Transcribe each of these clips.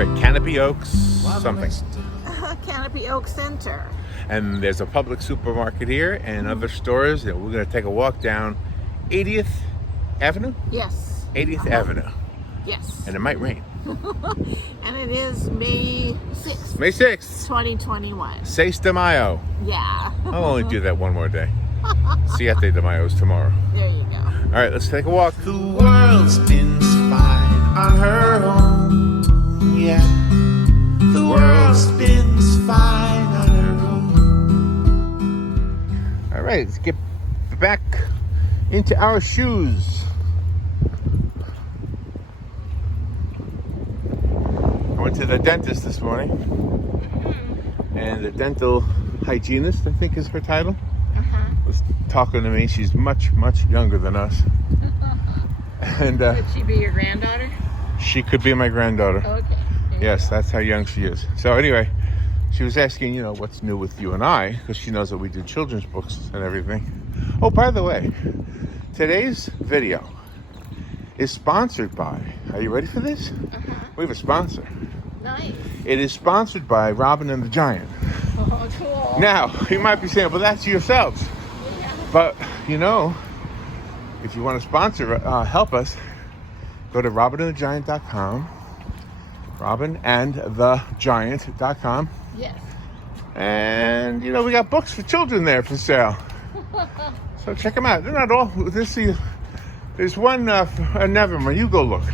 here at Canopy Oaks something. Canopy Oak Center. And there's a public supermarket here and other stores. And we're going to take a walk down 80th Avenue? Yes. 80th Avenue. Yes. And it might rain. And it is May 6th. May 6th. 2021. 6 de Mayo. Yeah. I'll only do that one more day. Siete de Mayo is tomorrow. There you go. All right, let's take a walk. The world spins fine on her own. Yeah. The world spins fine on her own. All right, let's get back into our shoes. I went to the dentist this morning, and the dental hygienist, I think is her title, was talking to me. She's much, much younger than us. And Could she be your granddaughter? she could be my granddaughter. Okay. Yes, that's how young she is. So anyway, she was asking, what's new with you and I, because she knows that we do children's books and everything. Oh, by the way, today's video is sponsored by, are you ready for this? We have a sponsor. Nice. It is sponsored by Robin and the Giant. Oh, cool. Now, you might be saying, well, that's yourselves. Yeah. But, if you want to sponsor, help us, go to robinandthegiant.com, robinandthegiant.com. Yes. And, we got books for children there for sale. So check them out. They're not all, there's one, never mind, you go look.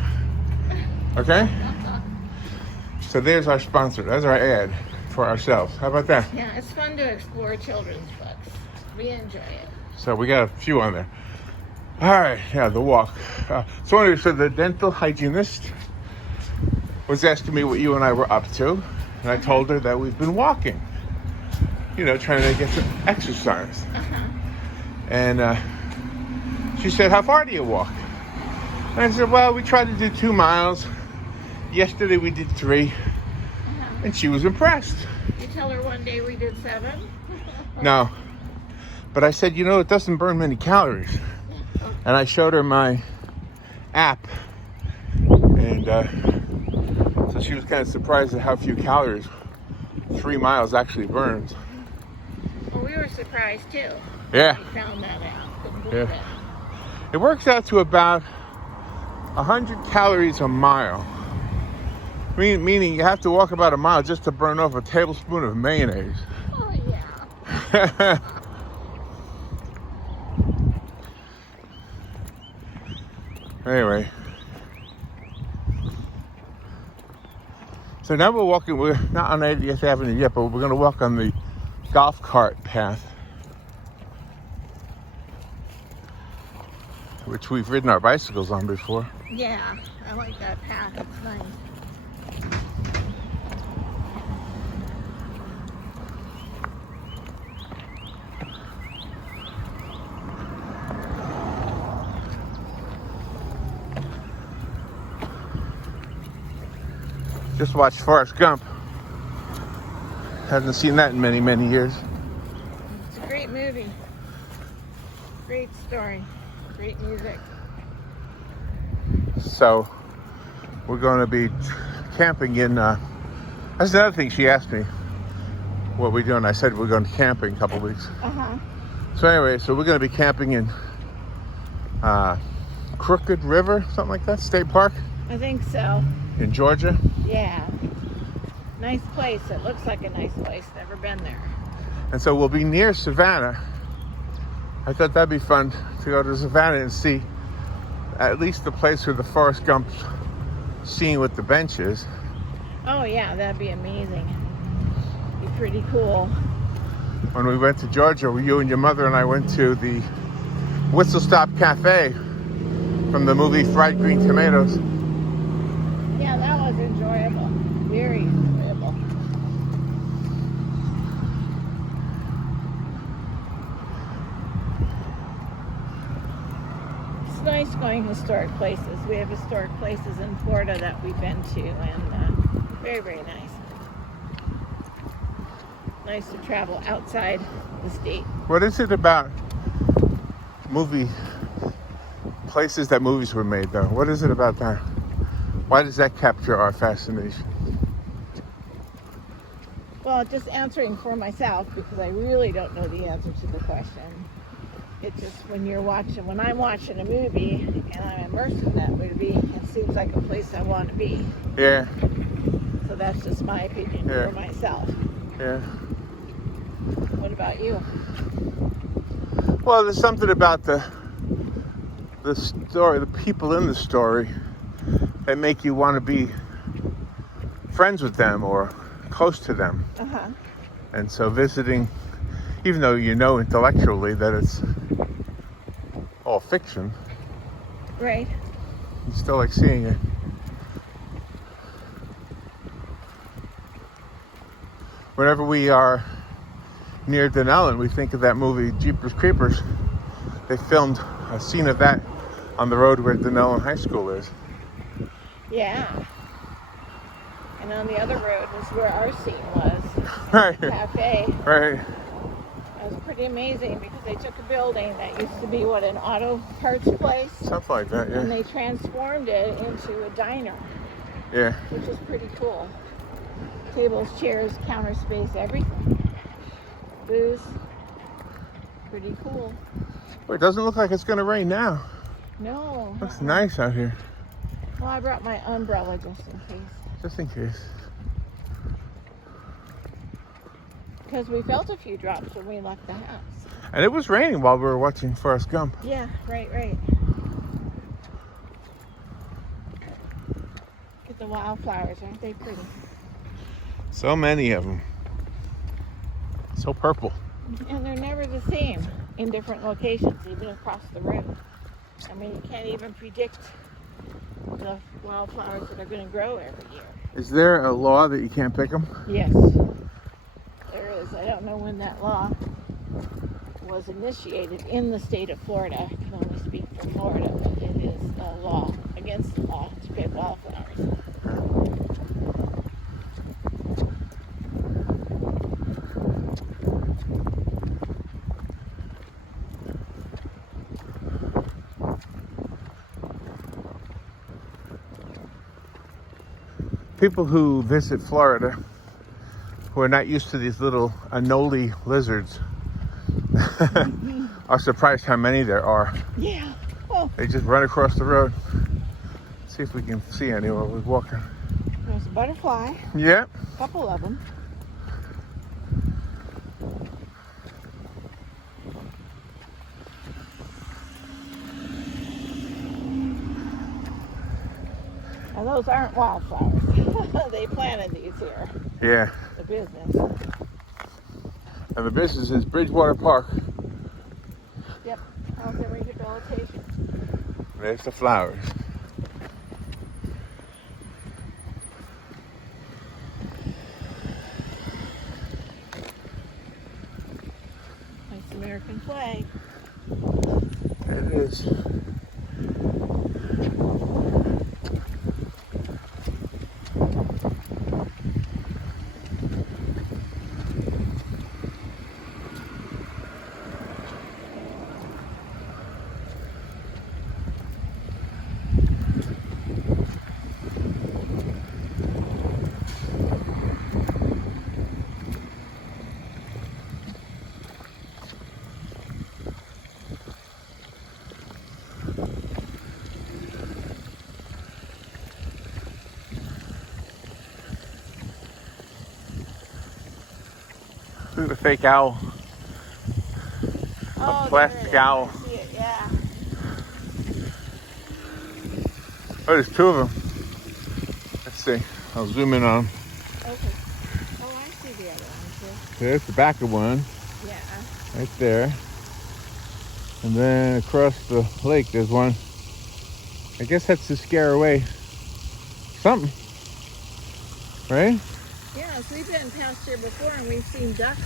Okay? So there's our sponsor. That's our ad for ourselves. How about that? Yeah, it's fun to explore children's books. We enjoy it. So we got a few on there. All right, yeah, the walk. So anyway, so the dental hygienist was asking me what you and I were up to, and I told her that we've been walking, trying to get some exercise. And she said, how far do you walk? And I said, well, we tried to do 2 miles. Yesterday we did 3, and she was impressed. You tell her one day we did 7? No, but I said, it doesn't burn many calories. And I showed her my app, and so she was kind of surprised at how few calories 3 miles actually burns. Well, we were surprised too. Yeah. We found that out. Couldn't believe it. It works out to about 100 calories a mile. Meaning you have to walk about a mile just to burn off a tablespoon of mayonnaise. Oh, yeah. Anyway. So now we're walking, we're not on 80th Avenue yet, but we're going to walk on the golf cart path, which we've ridden our bicycles on before. Yeah, I like that path. It's nice. Just watched Forrest Gump. Haven't seen that in many, many years. It's a great movie. Great story. Great music. So we're going to be camping in, that's another thing she asked me, what we're doing. I said we're going camping a couple weeks. So anyway, so we're going to be camping in Crooked River, something like that, State Park I think so. in Georgia. Yeah. Nice place. It looks like a nice place. Never been there. And so we'll be near Savannah. I thought that'd be fun to go to Savannah and see at least the place where the Forrest Gump scene with the bench is. Oh, yeah. That'd be amazing. Be pretty cool. When we went to Georgia, you and your mother and I went to the Whistle Stop Cafe from the movie Fried Green Tomatoes. Yeah, that was enjoyable. Very enjoyable. It's nice going historic places. We have historic places in Florida that we've been to, and very, very nice. Nice to travel outside the state. What is it about places that movies were made, though? What is it about that? Why does that capture our fascination? Well, just answering for myself because I really don't know the answer to the question. It's just when I'm watching a movie and I'm immersed in that movie, it seems like a place I want to be. Yeah, So that's just my opinion Yeah. for myself. yeah. What about you? Well, there's something about the story, the people in the story, that make you want to be friends with them or close to them. Uh-huh. And so visiting, even though you know intellectually that it's all fiction, Right. you still like seeing it. Whenever we are near Denellen, we think of that movie Jeepers Creepers. They filmed a scene of that on the road where Denellen High School is. Yeah. And on the other road is where our scene was. Right, Cafe. right. It was pretty amazing because they took a building that used to be an auto parts place, Something like that, and yeah. they transformed it into a diner, Yeah. which is pretty cool. Tables, chairs, counter space, everything. Booze. Pretty cool. Well, it doesn't look like it's going to rain now. No. Looks nice out here, Well, I brought my umbrella just in case. just in case. Because we felt a few drops when we left the house. And it was raining while we were watching Forrest Gump. Yeah, right. Look at the wildflowers, aren't they pretty? So many of them. So purple. And they're never the same in different locations, even across the road. I mean, you can't even predict the wildflowers that are going to grow every year. Is there a law that you can't pick them? Yes, there is. I don't know when that law was initiated in the state of Florida. I can only speak for Florida, but it is a law, against the law, to pick wildflowers. People who visit Florida who are not used to these little anole lizards are surprised how many there are. Yeah. Oh, They just run across the road. See if we can see any while we're walking. there's a butterfly, Yeah. a couple of them. And those aren't wildflowers. They planted these here, Yeah. the business. And the business is Bridgewater Park. Yep, health and rehabilitation. There's the flowers. Nice American flag. It is. Look at the fake owl. Oh, plastic there it is. owl. I see it, yeah. Oh, there's two of them. Let's see. I'll zoom in on them. Okay. Oh, I see the other one There's the back of one, too. Yeah. right there. And then across the lake, there's one. I guess that's to scare away something, right? Yes, we've been past here before and we've seen ducks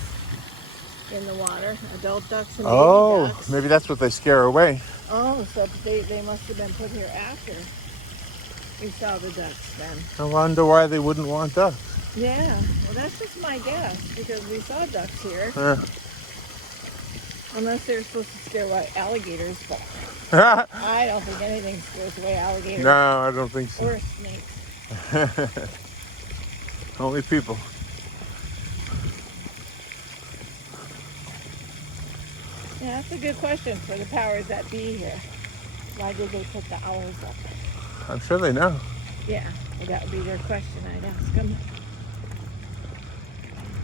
in the water, adult ducks and Oh, baby ducks. maybe that's what they scare away. Oh, so they must have been put here after we saw the ducks then. I wonder why they wouldn't want ducks. Yeah, well that's just my guess because we saw ducks here. Unless they're supposed to scare away alligators, but No, I don't think anything scares away alligators I don't think so. or snakes. Only people. Yeah, that's a good question for the powers that be here. Why did they put the owls up? I'm sure they know. Yeah, well, that would be their question. I'd ask them.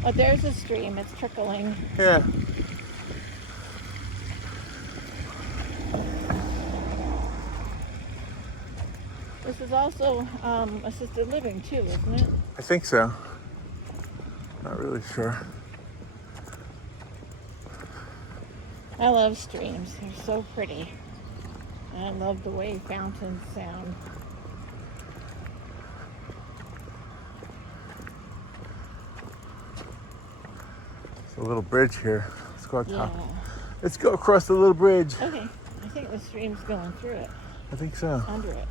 But there's a stream. It's trickling. Yeah. This is also assisted living too, isn't it? I think so. Not really sure. I love streams. They're so pretty. And I love the way fountains sound. There's a little bridge here. Let's go Yeah. top. Let's go across the little bridge. Okay. I think the stream's going through it, I think so. under it.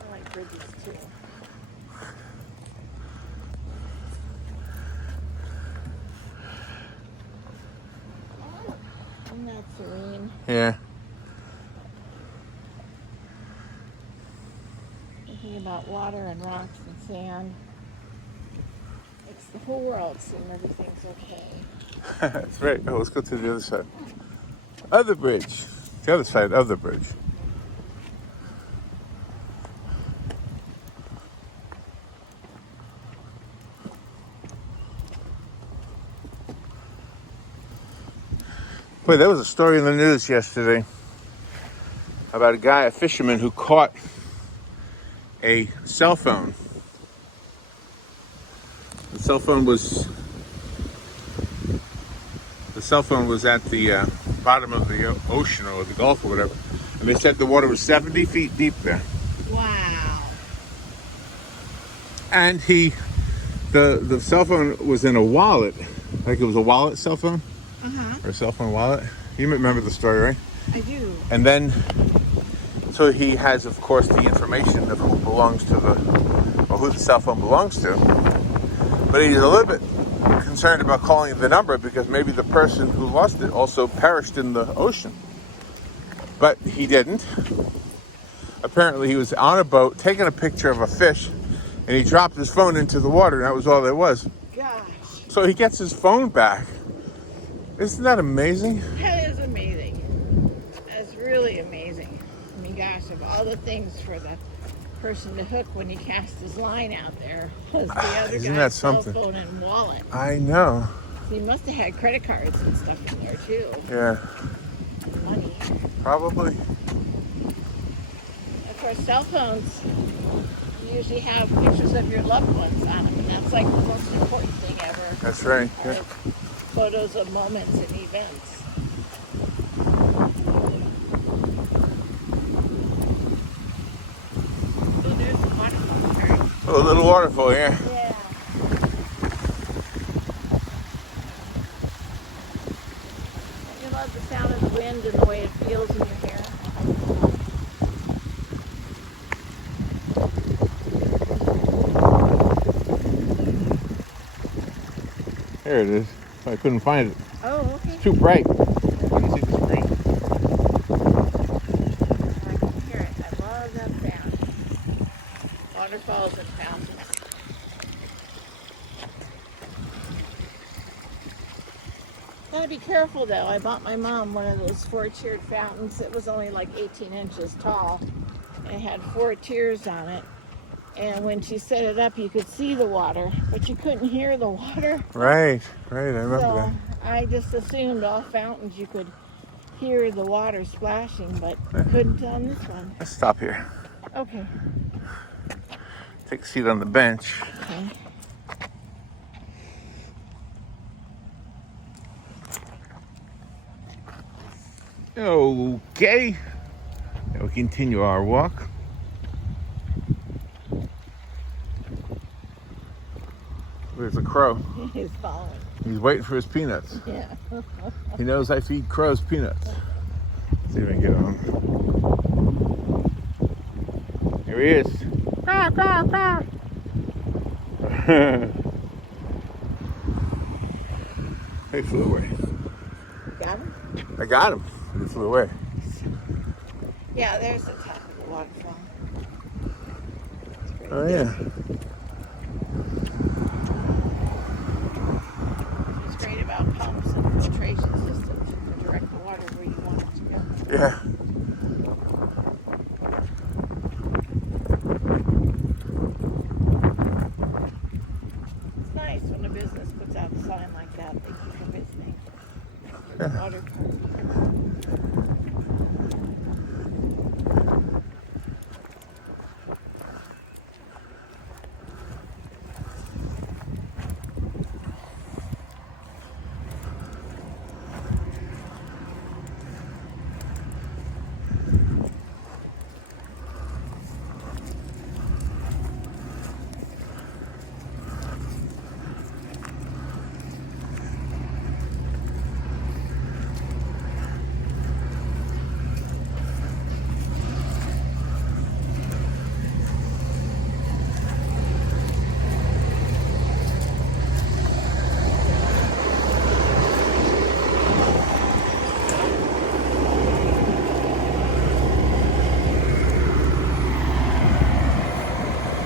I like bridges too. Isn't that serene? Yeah. Thinking about water and rocks and sand. Makes the whole world seem everything's okay. That's right. Oh, let's go to the other side. Other bridge. The other side of the bridge. Wait, there was a story in the news yesterday about a guy, a fisherman, who caught a cell phone. The cell phone was at the bottom of the ocean or the Gulf or whatever, and they said the water was 70 feet deep there. Wow. And the cell phone was in a wallet, like it was a wallet cell phone or a cell phone wallet. You remember the story, right? I do. And then, so he has, of course, the information of who belongs to who the cell phone belongs to. But he's a little bit concerned about calling the number because maybe the person who lost it also perished in the ocean. But he didn't. Apparently, he was on a boat taking a picture of a fish, and he dropped his phone into the water, and that was all there was. Gosh. So he gets his phone back. Isn't that amazing? That is amazing. That's really amazing. I mean, gosh, of all the things for the person to hook when he cast his line out there was the other Isn't that guy's cell something? phone and wallet. I know. So he must have had credit cards and stuff in there too. Yeah, Money. probably. Of course, cell phones usually have pictures of your loved ones on them, and that's like the most important thing ever. That's right. Yeah. Like photos of moments and events. So there's the waterfall turn. Oh, a little waterfall here. Yeah. You love the sound of the wind and the way it feels in your hair. There it is. I couldn't find it. Oh, okay. It's too bright. I can see the screen. I can hear it. I love that sound. Waterfalls and fountains. Gotta be careful though. I bought my mom one of those 4-tiered fountains. It was only like 18 inches tall. And it had 4 tiers on it. And when she set it up, you could see the water, but you couldn't hear the water. Right, right. I remember So that. I just assumed all fountains you could hear the water splashing, but couldn't on this one. Let's stop here. Okay. Take a seat on the bench. Okay. Okay. Now we continue our walk. There's a crow. He's following. He's waiting for his peanuts. Yeah. He knows I feed crows peanuts. Let's see if I can get on. Here he is. Caw, caw, caw. He flew away. Got him? I got him. He flew away. Yeah, there's the top of the waterfall. It's Oh yeah. It's great about pumps and filtration systems. You can direct the water where you want it to go. Yeah. It's nice when a business puts out a sign like that. Thank you for visiting. Yeah. Water company.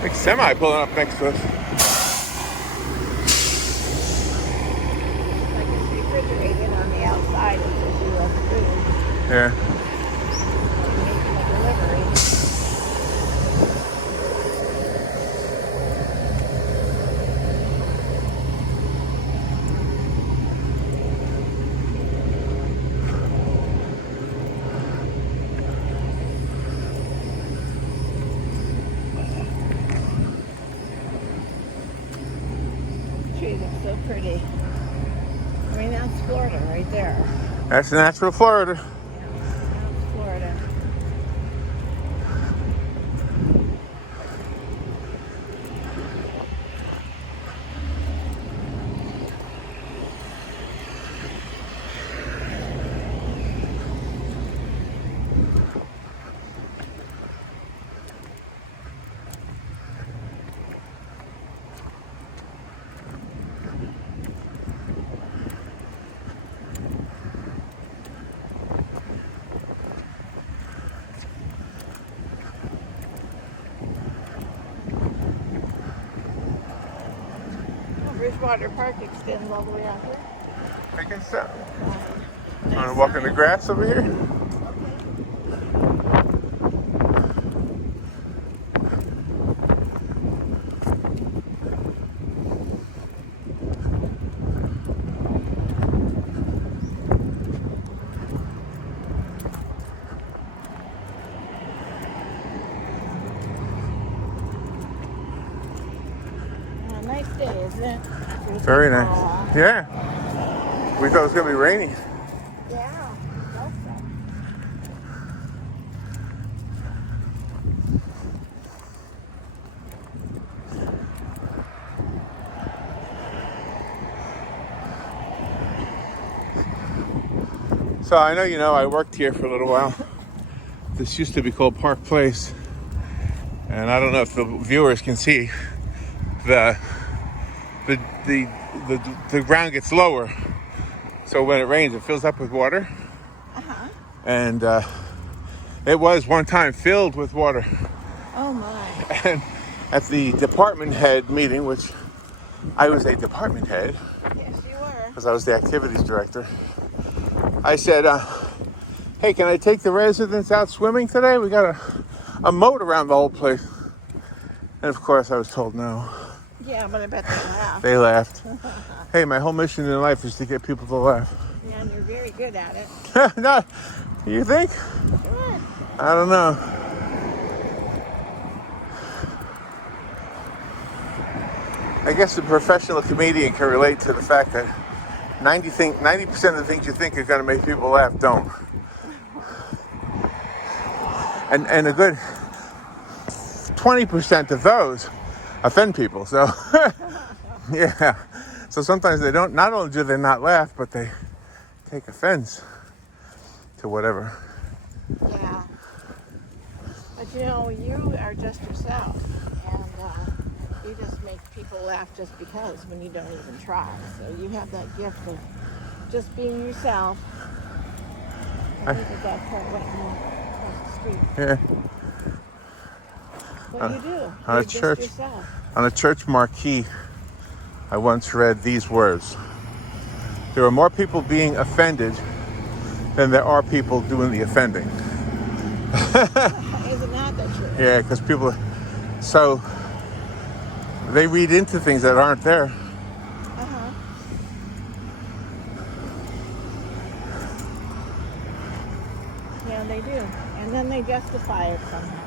Big semi pulling up next to us. Like it's refrigerated on the outside. It says U.S. food. Yeah. Making a delivery. Trees are so pretty. I mean, that's Florida right there. That's natural Florida. Yeah, that's Florida. Bridgewater Park extends all the way out here. I guess so. Nice Want to walk in the sign. grass over here? Nice day, isn't it? Very nice. Aw. Yeah. We thought it was going to be rainy. Yeah, I hope so. So I know you know I worked here for a little while. This used to be called Park Place. And I don't know if the viewers can see the ground gets lower. So when it rains, it fills up with water. Uh-huh. And it was one time filled with water. Oh my. And at the department head meeting, which I was a department head Yes, you were. because I was the activities director, I said, hey, can I take the residents out swimming today? We got a moat around the whole place. And of course I was told no. Yeah, but I bet they laughed. They laughed. Hey, my whole mission in life is to get people to laugh. Yeah, and you're very good at it. No, you think? Sure. I don't know. I guess a professional comedian can relate to the fact that 90% of the things you think are going to make people laugh don't. And a good 20% of those offend people. So, yeah. So sometimes they don't, not only do they not laugh, but they take offense to whatever. Yeah. But you know, you are just yourself. And you just make people laugh just because when you don't even try. So you have that gift of just being yourself. I think that part went across the street. Yeah. What you do? on a You're just church. yourself. On a church marquee, I once read these words. There are more people being offended than there are people doing the offending. Isn't that the truth? Yeah, because people, so they read into things that aren't there. Uh-huh. Yeah, they do. And then they justify it somehow.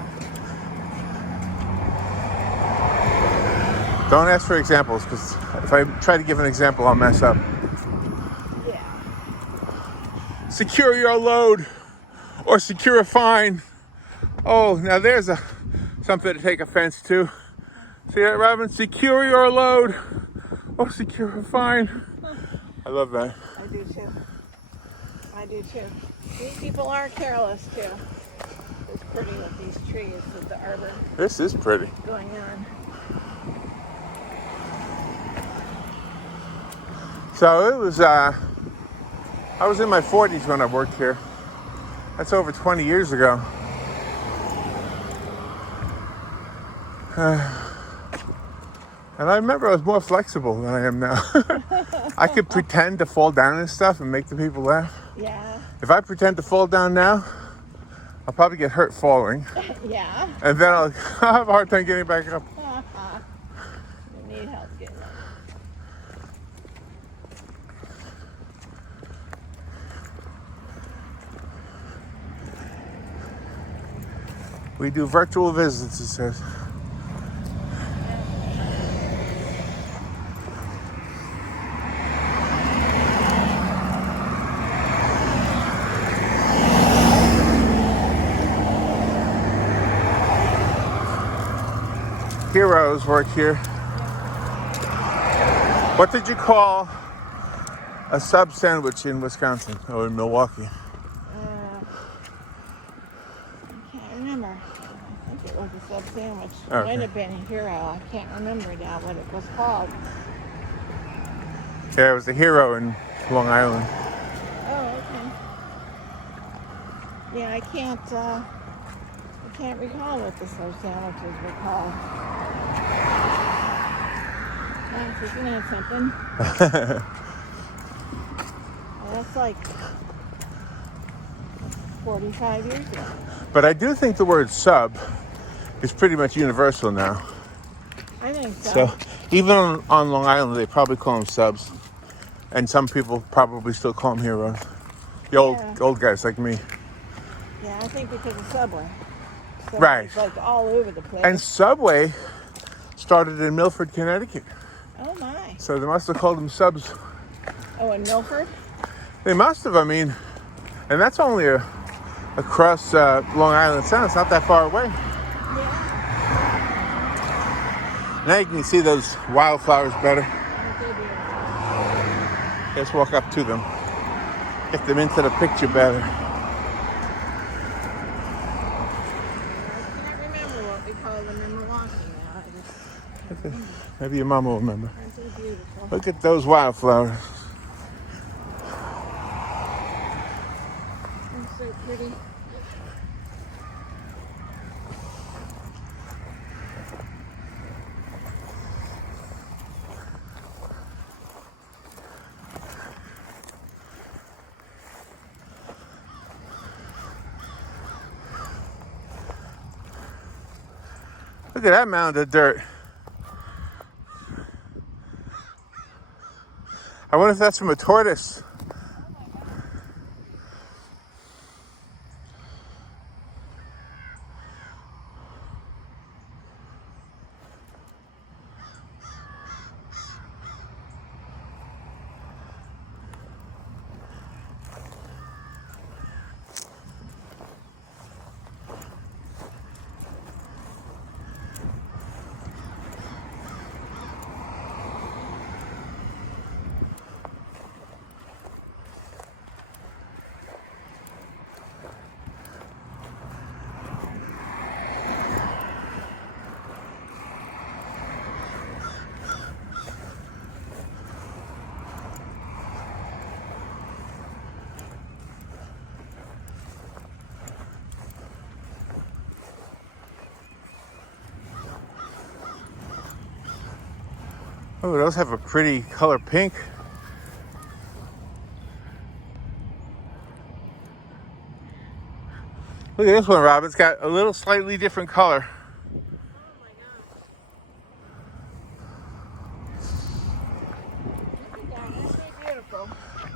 Don't ask for examples, because if I try to give an example, I'll mess up. Yeah. Secure your load or secure a fine. Oh, now there's something to take offense to. See that, Robin? Secure your load or secure a fine. I love that. I do too. I do too. These people are careless too. It's pretty with these trees with the arbor This is pretty. going on. So it was, I was in my 40s when I worked here. That's over 20 years ago. And I remember I was more flexible than I am now. I could pretend to fall down and stuff and make the people laugh. Yeah. If I pretend to fall down now, I'll probably get hurt falling. Yeah. And then I'll have a hard time getting back up. You need help getting up. We do virtual visits, it says. Heroes work here. What did you call a sub sandwich in Wisconsin or in Milwaukee? I can't remember. I think it was a sub sandwich. Okay. Might have been a hero. I can't remember now what it was called. Yeah, it was a hero in Long Island. Oh, okay. Yeah, I can't recall what the sub sandwiches were called. Isn't that something? Well, that's like 45 years ago. But I do think the word sub is pretty much universal now. I think so. So even on Long Island, they probably call them subs. And some people probably still call them heroes. The old guys like me. Yeah, I think because of Subway. Right. It's like all over the place. And Subway started in Milford, Connecticut. Oh my. So they must have called them subs. Oh, in Milford? They must have, I mean, and that's only across Long Island Sound. It's not that far away. Yeah. Now you can see those wildflowers better. I think they do. Let's walk up to them. Get them into the picture better. I can't remember what we call them in Milwaukee now. I just Maybe your mama will remember. aren't they beautiful? Look at those wildflowers. They're so pretty. Look at that mound of dirt. I wonder if that's from a tortoise. Oh, those have a pretty color pink. Look at this one, Rob. It's got a little slightly different color. Beautiful.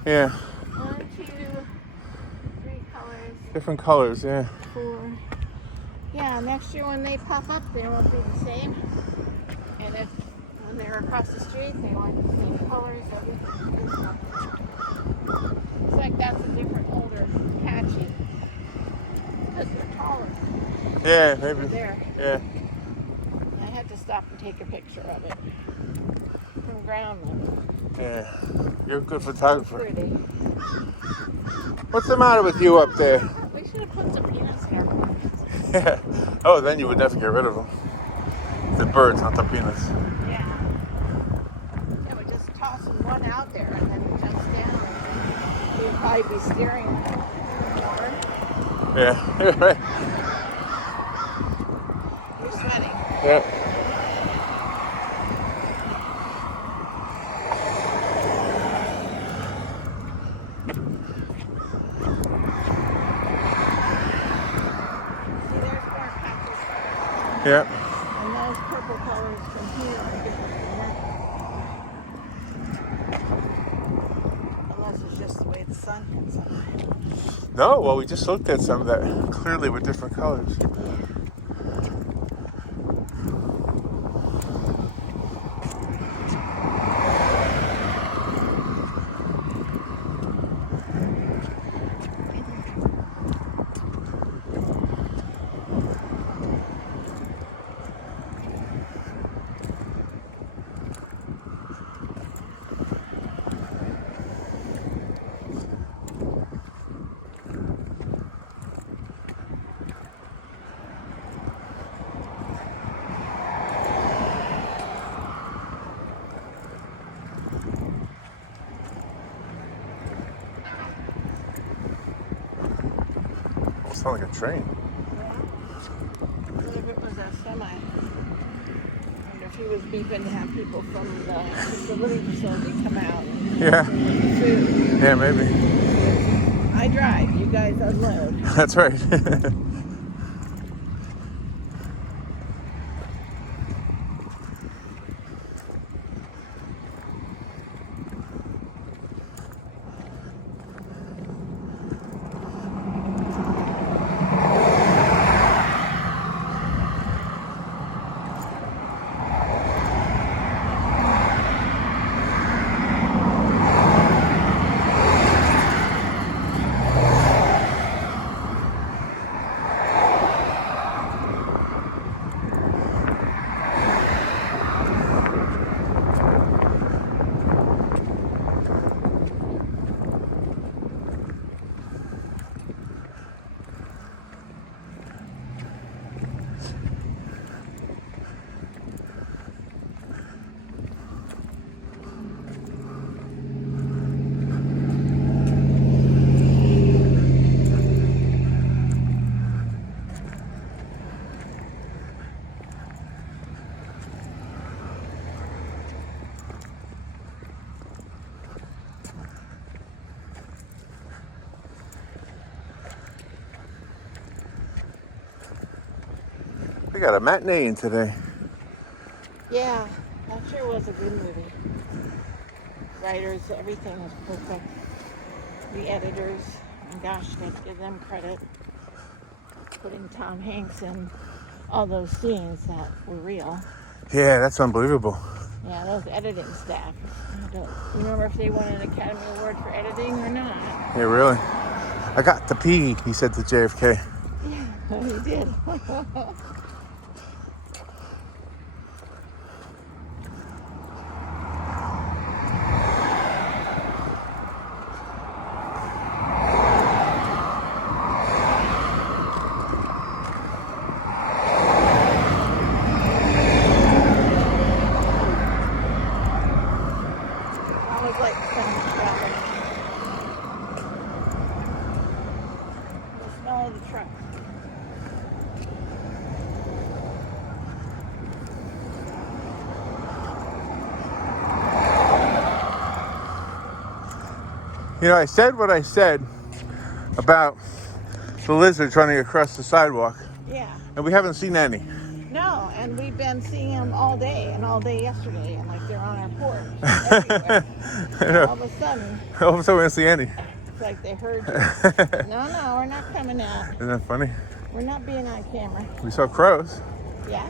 Yeah, 1, 2, 3 colors. different colors, yeah. 4. Yeah, next year when they pop up, they won't be the same. And if when they're across the street, they want the same colors. It's like that's a different older patchy. Because they're taller. Yeah, They're maybe. there. Yeah. I had to stop and take a picture of it from ground level. Yeah. You're a good photographer. Pretty. What's the matter with you up there? We should have put some peanuts in our pockets. Yeah. Oh, then you would never get rid of them. The birds, not the peanuts. Yeah. Yeah, we're just tossing one out there and then it jumps down. We'd probably be steering more. Yeah. You're right. You're sweating. Yeah. See, there's more patches. Yeah. And those purple colors from here are different from there. Unless it's just the way the sun hits them. No, well, we just looked at some that clearly were different colors. It sounds like a train. What if it was a semi? I wonder if he was beeping to have people from the living facility come out and Yeah. food. Yeah, maybe. I drive, you guys unload. That's right. We got a matinee in today. Yeah, that sure was a good movie. Writers, everything was perfect. The editors, and gosh, got to give them credit. Putting Tom Hanks in all those scenes that were real. Yeah, that's unbelievable. Yeah, those editing staff. I don't remember if they won an Academy Award for editing or not. Yeah, really. I got to pee, he said to JFK. Yeah, he did. I was like some travel. The smell of the truck. You know, I said what I said about the lizards running across the sidewalk, Yeah. and we haven't seen any. No, and we've been seeing them all day and all day yesterday, and like they're on our porch everywhere. I know. All of a sudden, All of a sudden, we don't see any. it's like they heard you. No, we're not coming out. Isn't that funny? We're not being on camera. We saw crows. Yeah.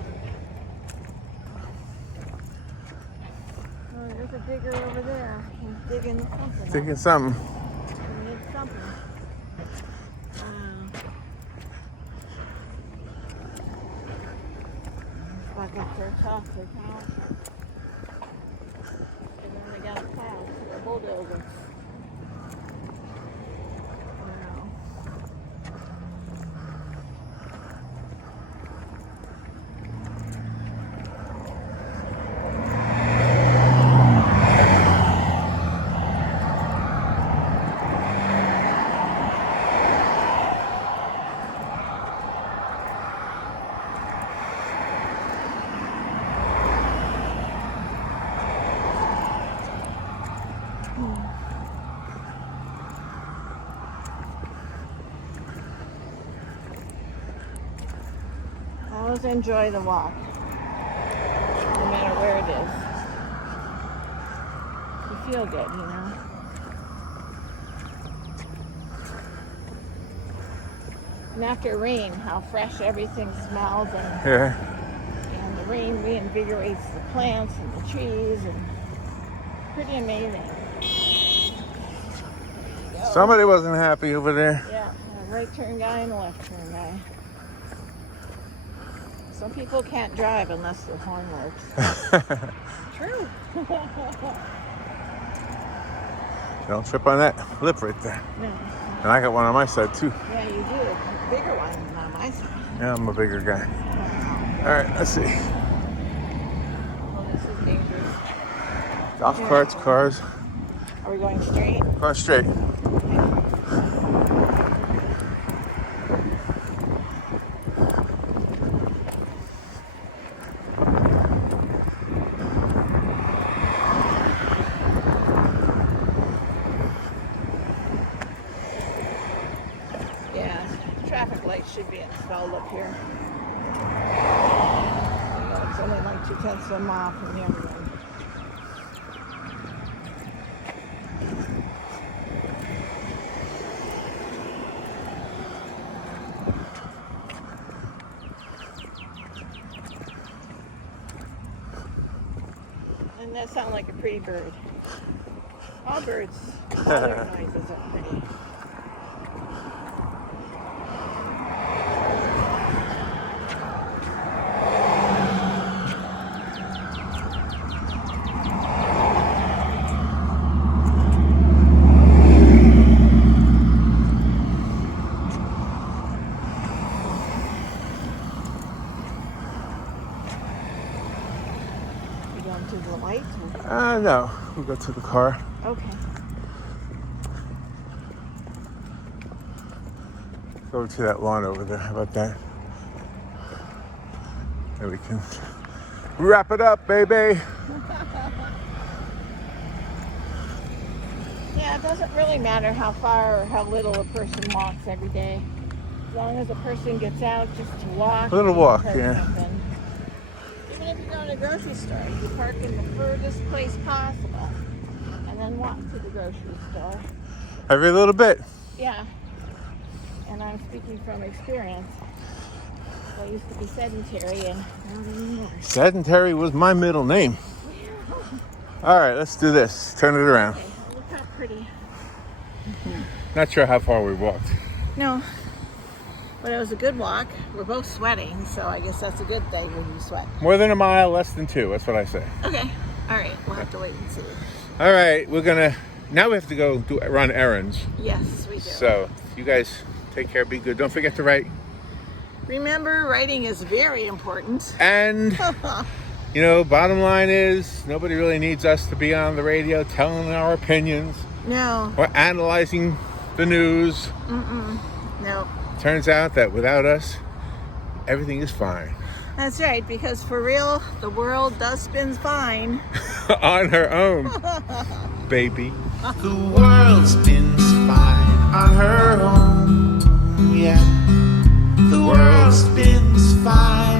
Oh, there's a digger over there. He's digging something. Thinking something. He needs something. Buckets are tough. They're powerful. And then they got a plow, a bulldozer. Wow. Always enjoy the walk, no matter where it is. You feel good, you know. And after rain, how fresh everything smells, and Yeah. the rain reinvigorates the plants and the trees, and pretty amazing. There you go. Somebody wasn't happy over there. Yeah, a right turn guy and a left turn guy. Some people can't drive unless the horn works. True. Don't trip on that lip right there. No. And I got one on my side too. Yeah, you do. A bigger one than on my side. Yeah, I'm a bigger guy. All right, let's see. Well, this is dangerous. Golf carts, cars. Are we going straight? Going straight. Yeah, traffic lights should be installed up here. You know, it's only like 2/10 of a mile from the other one. And that sounds like a pretty bird. All birds, all their noises are pretty. You going to the lights? No, we'll go to the car. Okay. Go to that lawn over there. How about that? And we can wrap it up, baby. Yeah, it doesn't really matter how far or how little a person walks every day. As long as a person gets out just to walk. A little and walk, hurt yeah. nothing. Even if you go to the grocery store, you park in the furthest place possible and then walk to the grocery store. Every little bit. Yeah. And I'm speaking from experience. I used to be sedentary and not anymore. Sedentary was my middle name. All right, let's do this. Turn it around. Okay, look how pretty. Not sure how far we walked. No, but it was a good walk. We're both sweating, so I guess that's a good thing when you sweat. More than a mile, less than 2. That's what I say. Okay, all right, we'll have to wait and see. All right, now we have to go run errands. Yes, we do. So you guys take care, be good. Don't forget to write. Remember, writing is very important. And, bottom line is nobody really needs us to be on the radio telling our opinions No, or analyzing the news. no. Turns out that without us, everything is fine. That's right, because for real, the world does spin fine. On her own, baby. The world spins fine on her own, yeah. The world spins fine